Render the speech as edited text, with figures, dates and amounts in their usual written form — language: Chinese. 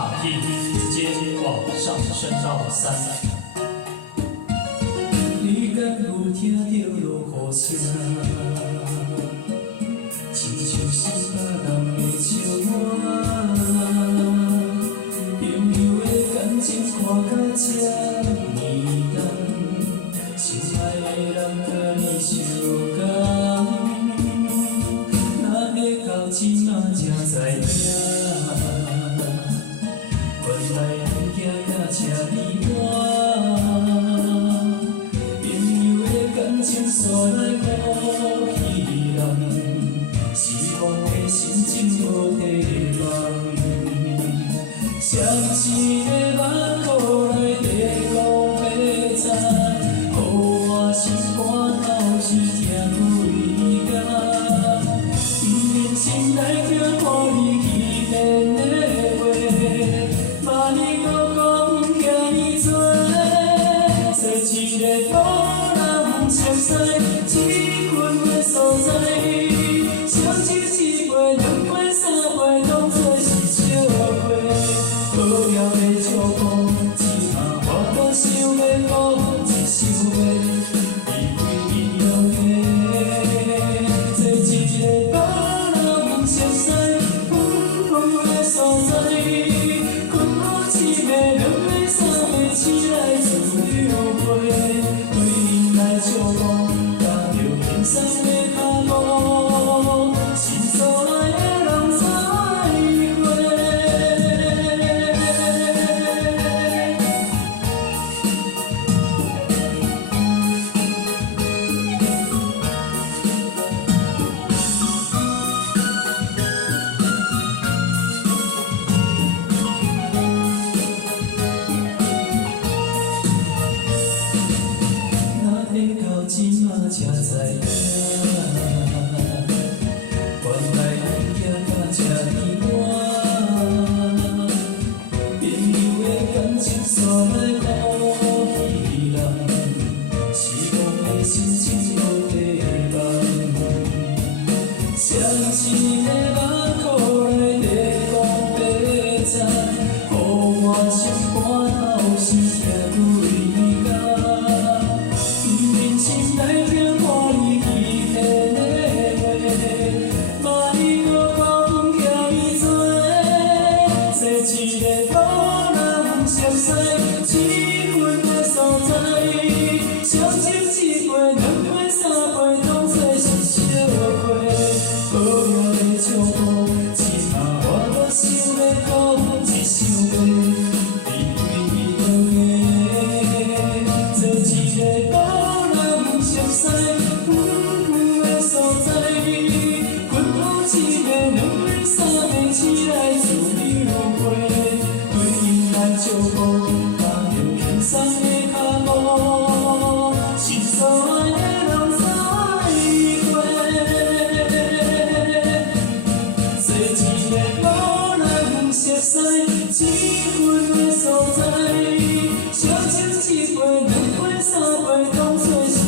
大 key， 直接往上升到3。你敢有听到落雨声？亲像是别人的笑话。朋友的感情看甲这呢重，心爱的人甲你相共。若会到即马才知影，原来物件也这呢烂。朋友的感情煞来可欺人，失望的心情无地放。谁一个目眶来地讲要知，予我心肝头是痛几工。不忍心来听看你欺骗的话，骂你讲讲遐尼多，做一个无人熟悉，一群的所在，相守一杯、两杯、三杯，当作是笑话。好了的照顾，只怕我搁想要讲一首话，离开伊落地，做一个无人熟悉、远的所在，困好一暝、两暝、三暝，醒来自流花，对因来照顾，踏着轻松的脚步，心所爱的人知会。若会到即马才知影，原来物件甲这呢烂。朋友的感情煞来可欺人，失望的心情无地放。谁一个目眶来地讲要知，予我心肝头是痛几工。不忍心来听看你欺骗的话，骂你搁讲遐尼多，做一个无人熟悉，一群的所在，相守一杯、两杯、三杯，当作是笑话。好了的照顾，只怕我搁想要讲一首话，离开伊落地，做一个无人熟悉、远的所在，困好一暝、两暝、三暝，醒来自流花，对因来照顾，踏着轻松的脚步，心所爱的人知会。做一个无人熟悉、一群的所在，小酒一杯、两杯、三杯，当作是